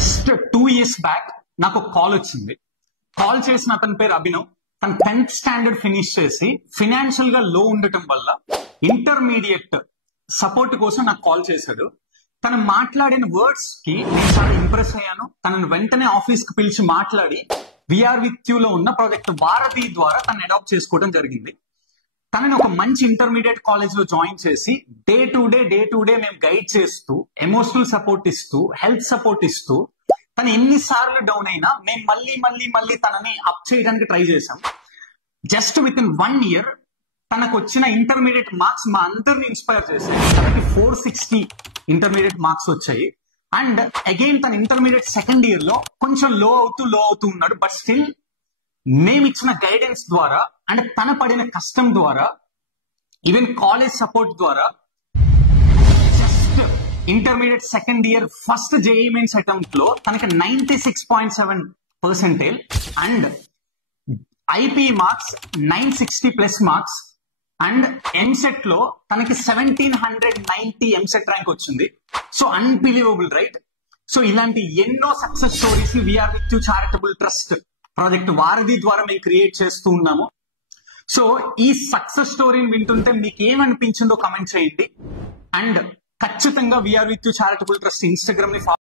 Just 2 years back నాకు ఒక call వచ్చింది. కాల్ చేసిన అతని పేరు అభినవ్. తను 10th స్టాండర్డ్ ఫినిష్ చేసి ఫినాన్షియల్ గా లో ఉండటం వల్ల ఇంటర్మీడియట్ సపోర్ట్ కోసం నాకు కాల్ చేశాడు. తను మాట్లాడిన వర్డ్స్ కి నేను చాలా ఇంప్రెస్ అయ్యాను. తనను వెంటనే ఆఫీస్ కి పిలిచి మాట్లాడి విఆర్ విత్ యూ లో ఉన్న ప్రాజెక్ట్ వారధి ద్వారా తను అడాప్ట్ చేసుకోవడం జరిగింది. తనని ఒక మంచి ఇంటర్మీడియట్ కాలేజ్ లో జాయిన్ చేసి డే టు డే మేము గైడ్ చేస్తూ, ఎమోషనల్ సపోర్ట్ ఇస్తూ, హెల్త్ సపోర్ట్ ఇస్తూ, తను ఎన్నిసార్లు డౌన్ అయినా మేము మళ్ళీ తనని అప్ చేయడానికి ట్రై చేశాం. జస్ట్ విత్ ఇన్ 1 year తనకు వచ్చిన ఇంటర్మీడియట్ మార్క్స్ మా అందరిని ఇన్స్పైర్ చేశాయి. తనకి 460 ఇంటర్మీడియట్ మార్క్స్ వచ్చాయి. అండ్ అగైన్ తన ఇంటర్మీడియట్ సెకండ్ ఇయర్ లో కొంచెం లో అవుతూ ఉన్నాడు. బట్ స్టిల్ మేము ఇచ్చిన గైడెన్స్ ద్వారా అండ్ తన పడిన కష్టం ద్వారా, ఈవెన్ కాలేజ్ సపోర్ట్ ద్వారా just intermediate second year first JEE mains attempt లో తనకి 96.7% and IP marks 960+ marks and EAMCET లో తనకి 1790 ఎంసెట్ ర్యాంక్ వచ్చింది. So unbelievable, right? సో ఇలాంటి ఎన్నో సక్సెస్ స్టోరీస్ ని we are with you charitable trust project Varadhi ద్వారా మేము క్రియేట్ చేస్తూ ఉన్నాము. సో ఈ సక్సెస్ స్టోరీని వింటుంటే మీకు ఏమనిపించిందో కమెంట్ చేయండి. అండ్ ఖచ్చితంగా we are with you charitable trust Instagram ని